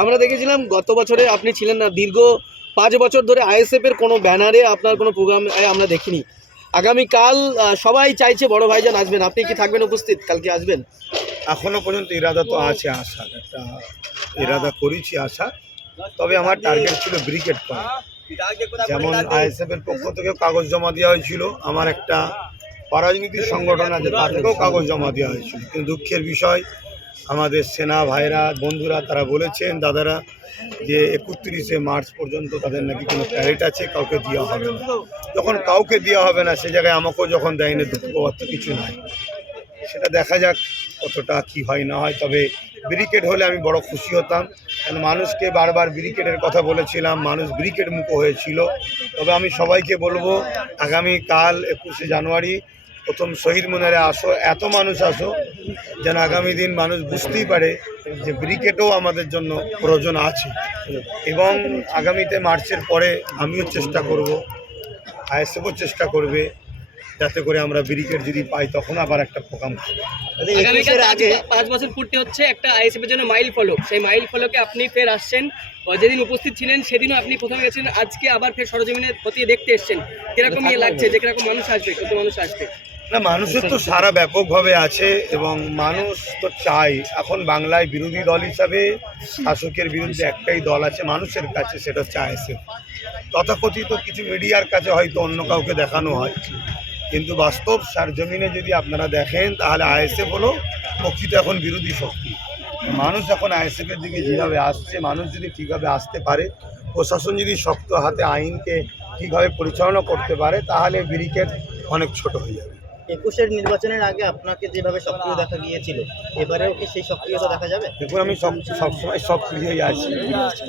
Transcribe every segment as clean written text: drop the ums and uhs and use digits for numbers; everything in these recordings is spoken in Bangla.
আমরা দেখেছিলাম গত বছরে আপনি ছিলেন না, দীর্ঘ 5 বছর ধরে আইএসএফ এর কোনো ব্যানারে আপনার কোনো প্রোগ্রাম আমরা দেখিনি। আগামীকাল সবাই চাইছে বড় ভাইজান আসবেন, আপনি কি থাকবেন উপস্থিত? কালকে আসবেন? এখনো পর্যন্ত ইরাদা তো আছে, আসার একটা ইরাদা করেছি আসা। তবে আমার টার্গেট ছিল ব্রিগেড করা। যেমন আইএসএফ এর পক্ষ থেকেও কাগজ জমা দেওয়া হয়েছিল, আমার একটা পরাজনীতির সংগঠন আছে তার থেকেও কাগজ জমা দেওয়া হয়েছিল। কিন্তু দুঃখের বিষয়, আমাদের সেনা ভাইরা বন্ধুরা তারা বলেছেন দাদারা যে 31শে মার্চ পর্যন্ত তাদের নাকি কোনো প্যারেড আছে, কাউকে দেওয়া হবে না। যখন কাউকে দেওয়া হবে না সে জায়গায় আমাকেও যখন দেয়নি, দুঃখ পাওয়ার তো কিছু নাই। সেটা দেখা যাক কতটা কি হয় না হয়। তবে ব্রিকেড হলে আমি বড় খুশি হতাম, কারণ মানুষকে বারবার ব্রিকেডের কথা বলেছিলাম, মানুষ ব্রিকেড মুখো হয়েছিল। তবে আমি সবাইকে বলবো আগামীকাল 21শে জানুয়ারি প্রথম শহীদ মিনারে আসো, এত মানুষ আসো যেন আগামী দিন মানুষ বুঝতেই পারে যে ব্রিকেডও আমাদের জন্য প্রয়োজন আছে। এবং আগামীতে মার্চের পরে আমিও চেষ্টা করব, আইএসএফও চেষ্টা করবে, যাতে করে আমরা ব্রিকেড যদি পাই তখন আবার একটা প্রোগ্রাম হবে। আগামীকাল আগে 5 বছর পূর্তি হচ্ছে একটা আইএসএফ এর জন্য মাইল ফলক, সেই মাইল ফলকে আপনি ফের আসছেন। যেদিন উপস্থিত ছিলেন সেদিনও আপনি প্রথমে গেছেন, আজকে আবার ফের সরজমিনে খতিয়ে দেখতে এসছেন। কিরকম লাগছে যে কিরকম মানুষ আসবে, কত মানুষ আসবে? না, মানুষের তো সারা ব্যাপকভাবে আছে এবং মানুষ তো চাই। এখন বাংলায় বিরোধী দল হিসাবে শাসকের বিরুদ্ধে একটাই দল আছে মানুষের কাছে, সেটা হচ্ছে আইএসএফ। তথাকথিত কিছু মিডিয়ার কাছে হয়তো অন্য কাউকে দেখানো হয়, কিন্তু বাস্তব সারজমিনে যদি আপনারা দেখেন তাহলে আইএসএফ হলো প্রকৃত এখন বিরোধী শক্তি। মানুষ এখন আইএসএফের দিকে যেভাবে আসছে, মানুষ যদি ঠিকভাবে আসতে পারে, প্রশাসন যদি শক্ত হাতে আইনকে ঠিকভাবে পরিচালনা করতে পারে, তাহলে ব্যারিকেড অনেক ছোট হয়ে যাবে। 21-এর নির্বাচনের আগে আপনাকে যেভাবে সক্রিয় দেখা গিয়েছিল, এবারেও কি সেই সক্রিয়তা দেখা যাবে? দেখুন, আমি সবসময় সক্রিয়ই আছি,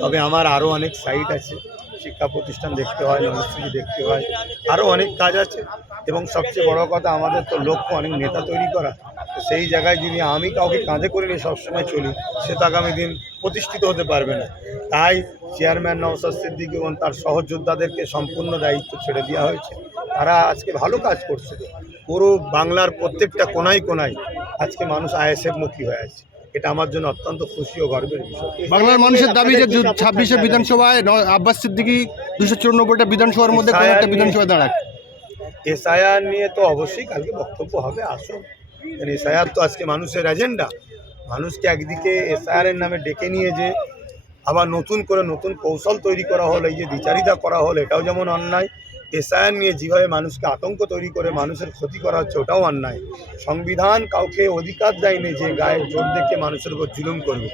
তবে আমার আরও অনেক সাইট আছে, শিক্ষা প্রতিষ্ঠান দেখতে হয়, ইউনিভার্সিটি দেখতে হয়, আরও অনেক কাজ আছে। এবং সবচেয়ে বড় কথা, আমাদের তো লক্ষ্য অনেক নেতা তৈরি করা। তো সেই জায়গায় যদি আমি কাউকে কাঁধে করে নিয়ে সবসময় চলি, সে তো আগামী দিন প্রতিষ্ঠিত হতে পারবে না। তাই চেয়ারম্যান নওশাদ সিদ্দিকী এবং তার সহযোদ্ধাদেরকে সম্পূর্ণ দায়িত্ব ছেড়ে দেওয়া হয়েছে। তারা আজকে ভালো কাজ করছে, পুরো বাংলার প্রত্যেকটা কোনায় কোনায় আজকে মানুষ আইএসএফ মুখী হয়ে আছে। এটা আমার জন্য অত্যন্ত খুশি ও গর্বের বিষয়। বাংলার মানুষের দাবি যে 26শে বিধানসভায় আব্বাস সিদ্দিকী 294টা বিধানসভার মধ্যে কোনো একটা বিধানসভায় দাঁড়াক। এসআইআর নিয়ে তো অবশ্যই কালকে বক্তব্য হবে, আসুন। এসআইআর তো আজকে মানুষের এজেন্ডা। মানুষকে একদিকে এসআইআর এর নামে ডেকে নিয়ে যে আবার নতুন করে নতুন কৌশল তৈরি করা হলো, এই যে দ্বিচারিতা করা হলো, এটাও যেমন অন্যায়। এসআইআর নিয়ে যেভাবে মানুষকে আতঙ্ক তৈরি করে মানুষের ক্ষতি করা হচ্ছে, ওটাও অন্যায়। সংবিধান কাউকে অধিকার দেয়নি যে গায়ের জোর দেখে মানুষের উপর জুলুম করবে।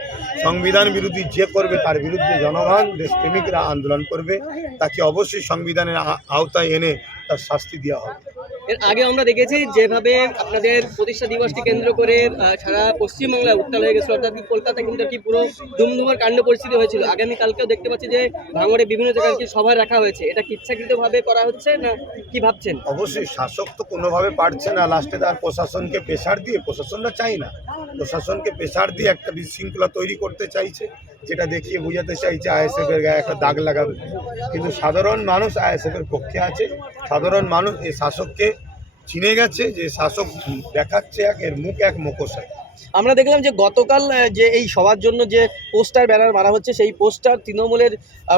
সংবিধান বিরোধী যে করবে তার বিরুদ্ধে জনগণ, দেশপ্রেমিকরা আন্দোলন করবে, তাকে অবশ্যই সংবিধানের আওতায় এনে তার শাস্তি দেওয়া হবে। এর আগে আমরা দেখেছি যেভাবে আপনাদের প্রতিষ্ঠা দিবসকে কেন্দ্র করে সারা পশ্চিমবাংলায় উত্তাল হয়ে গেছিল, অর্থাৎ কলকাতা কিন্তু কি পুরো ধুমধুমার কাণ্ড পরিস্থিতি হয়েছিল। আগামীকালকেও দেখতে পাচ্ছি যে ভাঙড়ে বিভিন্ন জায়গায় কি সভা রাখা হয়েছে, এটা কি ইচ্ছাকৃতভাবে করা হচ্ছে না কি ভাবছেন? অবশ্যই শাসক তো কোনোভাবে পারছে না, লাস্টে তার প্রশাসনকে প্রেশার দিয়ে, প্রশাসনরা চাই না, প্রশাসনকে প্রেশার দিয়ে একটা বিশৃঙ্খলা তৈরি করতে চাইছে, যেটা দেখিয়ে বোঝাতে চাইছে আইএসএফের গায়ে একটা দাগ লাগাবে। কিন্তু সাধারণ মানুষ আইএসএফের পক্ষে আছে। সাধারণ মানুষ এই শাসককে চিনে গেছে, যে শাসক দেখাচ্ছে এক, এর মুখ এক, মুখোশ এক। আমরা দেখলাম যে গতকাল যে এই সবার জন্য যে পোস্টার ব্যানার মারা হচ্ছে, সেই পোস্টার তৃণমূলের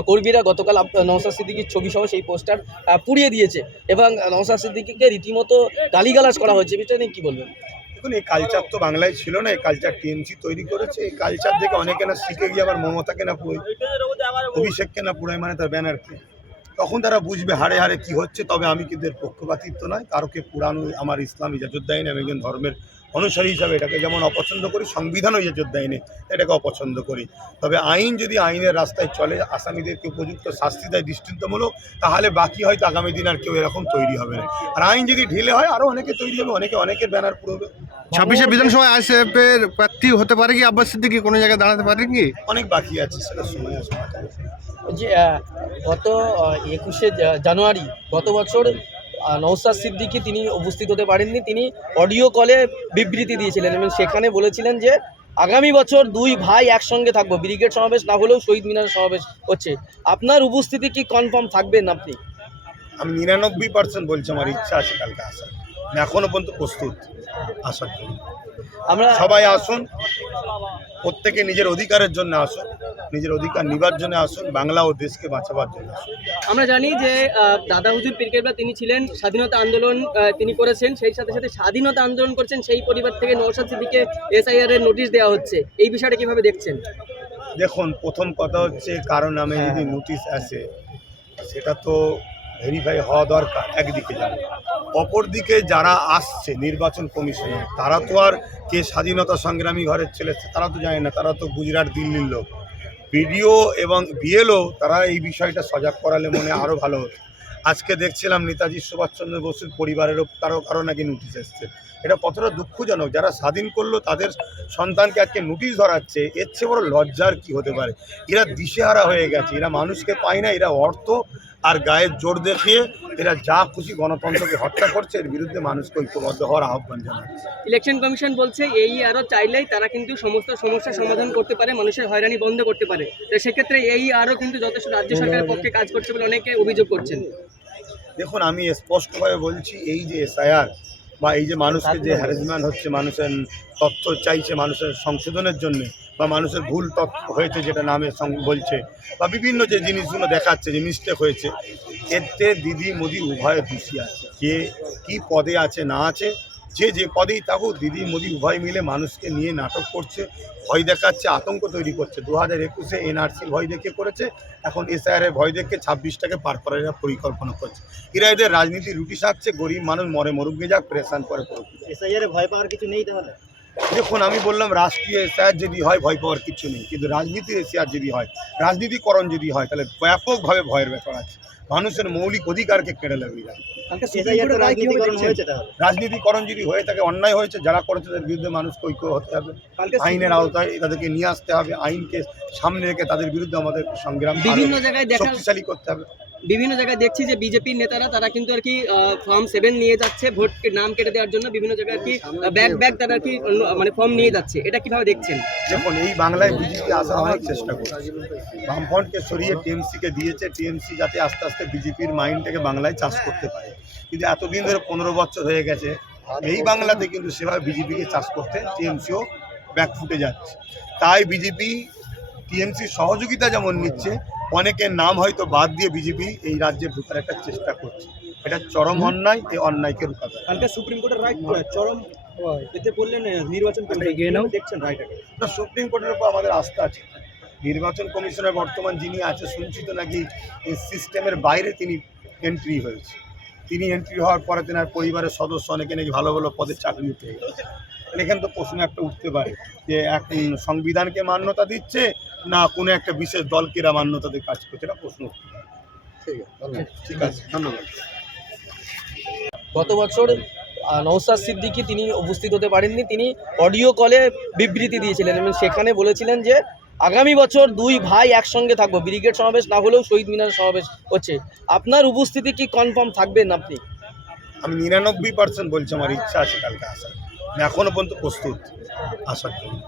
কর্মীরা গতকাল নওশাদ সিদ্দিকীর ছবি সহ সেই পোস্টার পুড়িয়ে দিয়েছে এবং নওশাদ সিদ্দিকীকে রীতিমতো গালিগালাজ করা হচ্ছে। বিষয়টা নিয়ে কী বলবেন? দেখুন, এই কালচার তো বাংলায় ছিল না, এই কালচার টিএমসি তৈরি করেছে। এই কালচার দেখে অনেকে না শিখে গিয়ে আবার মমতাকে না পুরোয়, অভিষেককে না পুরোয়, মানে তার ব্যানারকে, তখন তারা বুঝবে হাড়ে হাড়ে কী হচ্ছে। তবে আমি কিন্তু এর পক্ষপাতিত্ব নয়, কারোকে পুরানো আমার ইসলাম ইজাজত দেয় না। আমি একজন ধর্মের অনুসারী হিসাবে এটাকে যেমন অপছন্দ করি, সংবিধানও ইজাজত দেয় না, এটাকে অপছন্দ করি। তবে আইন যদি আইনের রাস্তায় চলে, আসামিদেরকে উপযুক্ত শাস্তি দেয় দৃষ্টান্তমূলক, তাহলে বাকি হয়তো আগামী দিন আর কেউ এরকম তৈরি হবে না। আর আইন যদি ঢিলে হয়, আরও অনেকে তৈরি হবে, অনেকের ব্যানার পুরোবে। 26শে বিধানসভায় আইএসএফ এর প্রার্থী হতে পারে কি আব্বাস সিদ্দিকী, কোনো জায়গায় দাঁড়াতে পারে কি? অনেক বাকি আছে, সেটা সময় আসবে। যে গত 21শে জানুয়ারি গত বছর নওশাদ সিদ্দিকী তিনি উপস্থিত হতে পারেননি, তিনি অডিও কলে বিবৃতি দিয়েছিলেন এবং সেখানে বলেছিলেন যে আগামী বছর দুই ভাই একসঙ্গে থাকবো, ব্রিগেড সমাবেশ না হলেও শহীদ মিনার সমাবেশ হচ্ছে। আপনার উপস্থিতি কি কনফার্ম থাকবেন আপনি? আমি 99% বলছি আমার ইচ্ছা আছে কালকে আসার, আমি এখনও পর্যন্ত প্রস্তুত আসার জন্য। আমরা সবাই আসুন, প্রত্যেকে নিজের অধিকারের জন্য আসুন, নিজের অধিকার নিবার জন্য আসুন, বাংলা ও দেশকে বাঁচাবার জন্য আসুন। আমরা জানি যে দাদা হুজুর পীর কেবলা তিনি ছিলেন স্বাধীনতা আন্দোলন তিনি করেছেন, সেই সাথে সাথে স্বাধীনতা আন্দোলন করছেন সেই পরিবার থেকে নওশাদ সিদ্দিকীকে SIR এর নোটিশ দেওয়া হচ্ছে, এই বিষয়টা কিভাবে দেখছেন? দেখুন, প্রথম কথা হচ্ছে কারো নামে যদি নোটিশ আসে সেটা তো ভেরিফাই হওয়া দরকার একদিকে, যাবে অপরদিকে যারা আসছে নির্বাচন কমিশনে তারা তো আর কে স্বাধীনতা সংগ্রামী ঘরের ছেলে তারা তো জানে না, তারা তো গুজরাট দিল্লির লোক। বিডিও এবং BLO তারা এই বিষয়টা সজাগ করালে মনে আরও ভালো হতো। আজকে দেখছিলাম নেতাজি সুভাষচন্দ্র বসুর পরিবারেরও কারো নাকি নোটিশ এসছে। এটা কতটা দুঃখজনক, যারা স্বাধীন করলো তাদের সন্তানকে আজকে নোটিশ ধরাচ্ছে, এর চেয়ে বড় লজ্জার কি হতে পারে? এরা দিশেহারা হয়ে গেছে, এরা মানুষকে পায় না, এরা অর্থ আর গায়ের জোর দেখিয়ে এরা যা খুশি গণতন্ত্রকে হত্যা করছে। এর বিরুদ্ধে মানুষকে ঐক্যবদ্ধ হওয়ার আহ্বান জানাচ্ছে। ইলেকশন কমিশন বলছে এই আরও চাইলেই তারা কিন্তু সমস্ত সমস্যার সমাধান করতে পারে, মানুষের হয়রানি বন্ধ করতে পারে। তো সেক্ষেত্রে এই আরও কিন্তু যথেষ্ট রাজ্য সরকারের পক্ষে কাজ করছে বলে অনেকে অভিযোগ করছেন। দেখুন, আমি স্পষ্টভাবে বলছি, এই যে SIR বা এই যে মানুষকে যে হ্যারাসমেন্ট হচ্ছে, মানুষের তথ্য চাইছে মানুষের সংশোধনের জন্য, বা মানুষের ভুল তথ্য হয়েছে যেটা নামে বলছে, বা বিভিন্ন যে জিনিসগুলো দেখাচ্ছে যে মিস্টেক হয়েছে, এতে দিদি মোদি উভয় দোষী আছে। যে কি পদে আছে না আছে, যে পদেই থাকুক, দিদি মোদি উভয় মিলে মানুষকে নিয়ে নাটক করছে, ভয় দেখাচ্ছে, আতঙ্ক তৈরি করছে। 2021-এ NRC ভয় দেখে করেছে, এখন SIR এর ভয় দেখে 26টাকে পার করার এরা পরিকল্পনা করছে। এরা এদের রাজনীতি রুটি সাজছে, গরিব মানুষ মরে মরুক গে যাক, প্রেশান করে করুক। SIR এ ভয় পাওয়ার কিছু নেই তাহলে? দেখুন, আমি বললাম রাষ্ট্রীয় SIR যদি হয় ভয় পাওয়ার কিছু নেই, কিন্তু রাজনীতির SIR যদি হয়, রাজনীতিকরণ যদি হয়, তাহলে ব্যাপকভাবে ভয়ের ব্যাপার আছে। মানুষের মৌলিক অধিকারকে কেড়ে লাগবে। SIR তো রাজনীতিকরণ হয়েছে তাহলে? রাজনীতিকরণ যদি হয়ে থাকে, অন্যায় হয়েছে, যারা করেছে তাদের বিরুদ্ধে মানুষকে ঐক্য হতে হবে, আইনের আওতায় তাদেরকে নিয়ে আসতে হবে, আইনকে সামনে রেখে তাদের বিরুদ্ধে আমাদের সংগ্রাম বিভিন্ন জায়গায় শক্তিশালী করতে হবে। বিভিন্ন জায়গায় দেখছি যে বিজেপির নেতারা তারা কিন্তু আর কি ফর্ম 7 নিয়ে যাচ্ছে ভোট নাম কেটে দেওয়ার জন্য, বিভিন্ন জায়গায় আর কি ব্যাগ তারা আর কি মানে ফর্ম নিয়ে যাচ্ছে, এটা কিভাবে দেখছেন? দেখুন, এই বাংলায় বিজেপি আসা অনেক চেষ্টা করছে, বামফ্রন্টকে সরিয়ে TMC-কে দিয়েছে, TMC যাতে আস্তে আস্তে বিজেপির মাইন্ডটাকে বাংলায় চাষ করতে পারে। কিন্তু এতদিন ধরে 15 বছর হয়ে গেছে এই বাংলাতে কিন্তু সেভাবে বিজেপিকে চাষ করতে TMC-ও ব্যাকফুটে যাচ্ছে। তাই বিজেপি TMC সহযোগিতা যেমন নিচ্ছে, অনেকের নাম হয়তো বাদ দিয়ে বিজেপি এই রাজ্যে ঢোকার একটা চেষ্টা করছে। এটা চরম অন্যায়, এই অন্যায়কে রুখাতে হবে। কালকে সুপ্রিম কোর্টের রাইট চরম এতে বললেন নির্বাচন দেখছেন রাইটটাকে? না, সুপ্রিম কোর্টের উপর আমাদের আস্থা আছে। নির্বাচন কমিশনের বর্তমান যিনি আছে, শুনছি তো নাকি এই সিস্টেমের বাইরে তিনি এন্ট্রি হয়েছে। তিনি এন্ট্রি হওয়ার পরে তেনার পরিবারের সদস্য অনেকে নাকি ভালো ভালো পদে চাকরি পেয়ে গেছে। এখানে তো প্রশ্ন একটা উঠতে পারে যে এক সংবিধানকে মান্যতা দিচ্ছে না কোনো একটা বিশেষ দলকে এরা মান্যতা দিয়ে কাজ করছে, এটা প্রশ্ন উঠতে পারে। ঠিক আছে, ধন্যবাদ। গত বছর নওশাদ সিদ্দিকী তিনি উপস্থিত হতে পারেননি, তিনি অডিও কলে বিবৃতি দিয়েছিলেন এবং সেখানে বলেছিলেন যে আগামী বছর দুই ভাই একসঙ্গে থাকবো, ব্রিগেড সমাবেশ না হলেও শহীদ মিনার সমাবেশ হচ্ছে। আপনার উপস্থিতি কি কনফার্ম থাকবেন আপনি? আমি 99% বলছি আমার ইচ্ছা আছে কালকে আসার, আমি এখনও পর্যন্ত প্রস্তুত আসার জন্য।